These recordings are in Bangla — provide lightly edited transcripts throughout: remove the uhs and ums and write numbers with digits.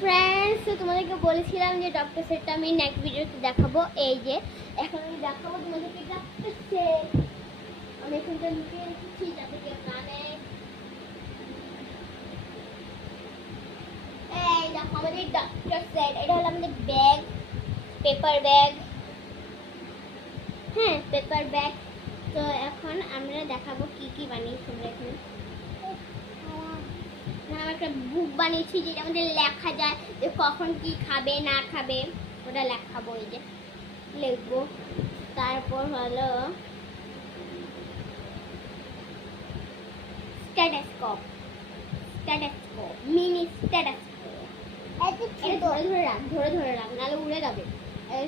ফ্রেন্ডস, তো তোমাদেরকে বলেছিলাম যে ডক্টর সেটটা আমি নেক্সট ভিডিওতে দেখাবো। এই যে এখন আমি দেখাবো তোমাদেরকে ডক্টর সেট। আমি এখানটা লুকিয়ে রেখেছি যাতে কেউ না নেয়। এই দেখো আমাদের ডক্টর সেট, এটা হলো আমাদের ব্যাগ, পেপার ব্যাগ। হ্যাঁ, পেপার ব্যাগ। তো এখন আমরা দেখাবো কি কি বানিয়েছি আমরা এখানে। আমি একটা বুক বানিয়েছি যেটার মধ্যে লেখা যায় যে কখন কি খাবে না খাবে, ওটা লেখাবো। এই যে লিখবো। তারপর হলো স্ট্যাটাস্কোপ, মিনি স্ট্যাটাস্কোপ। এটা ধরে ধরে রাখ, ধরে ধরে রাখ, নাহলে উড়ে যাবে।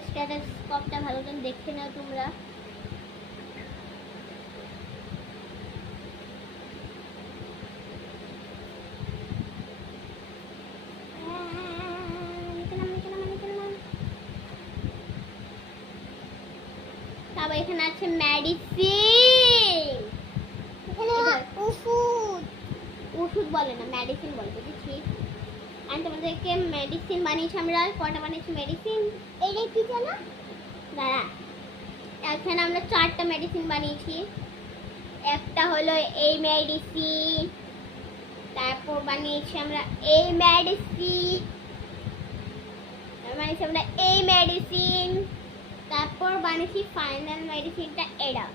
স্ট্যাটাস্কোপটা ভালো করে দেখে নাও তোমরা। তারপর এখানে আছে মেডিসিন। ওষুধ, ওষুধ বলে না, মেডিসিন বলে, বুঝেছিস? আমি তোমাদেরকে মেডিসিন বানিয়েছি আমরা। কটা বানিয়েছি মেডিসিন? এইটা কি জানো? দাঁড়া, এখানে আমরা 4টা মেডিসিন বানিয়েছি। একটা হলো এই মেডিসিন, তারপর বানিয়েছি আমরা এই মেডিসিন, বানিয়েছি আমরা এই মেডিসিন, তারপর বানিয়েছি ফাইনাল মেডিসিনটা এটা।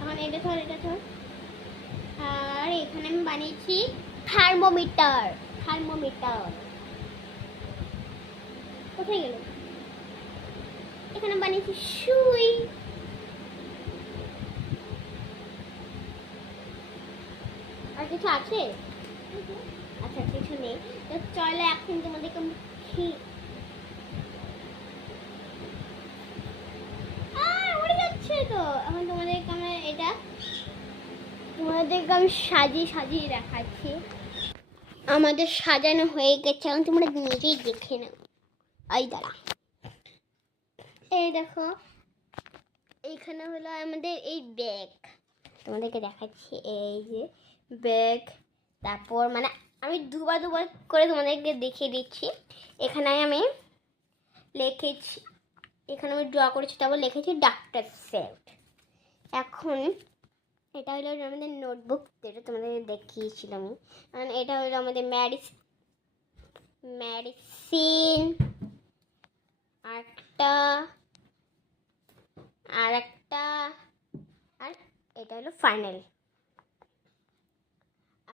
এখন এটা ধর, এটা ধর। আর এখানে আমি বানিয়েছি থার্মোমিটার। থার্মোমিটার কোথায় গেল? এখানে বানিয়েছি সুই। আর কিছু আছে? আচ্ছা, কিছু নেই। তো চলো এখন তোমাদেরকে উড়ে যাচ্ছে। তো এখন তোমাদেরকে আমরা এটা তোমাদেরকে আমি সাজিয়ে সাজিয়ে দেখাচ্ছি। আমাদের সাজানো হয়ে গেছে, এখন তোমরা নিজেই দেখে নাও। এই দাঁড়া, এই দেখো, এইখানে হলো আমাদের এই ব্যাগ। তোমাদেরকে দেখাচ্ছি, এই যে ব্যাগ। তারপর মানে আমি দুবার দুবার করে তোমাদেরকে দেখিয়ে দিচ্ছি। এখানে আমি লিখেছি, এখানে আমি ড্র করেছি, তারপর লিখেছি ডাক্তার সেট। এখন এটা হলো আমাদের নোটবুক, যেটা তোমাদের দেখিয়েছিলাম। এটা হলো আমাদের মেডিসিন। আরেকটা, আর এটা হলো ফাইনাল।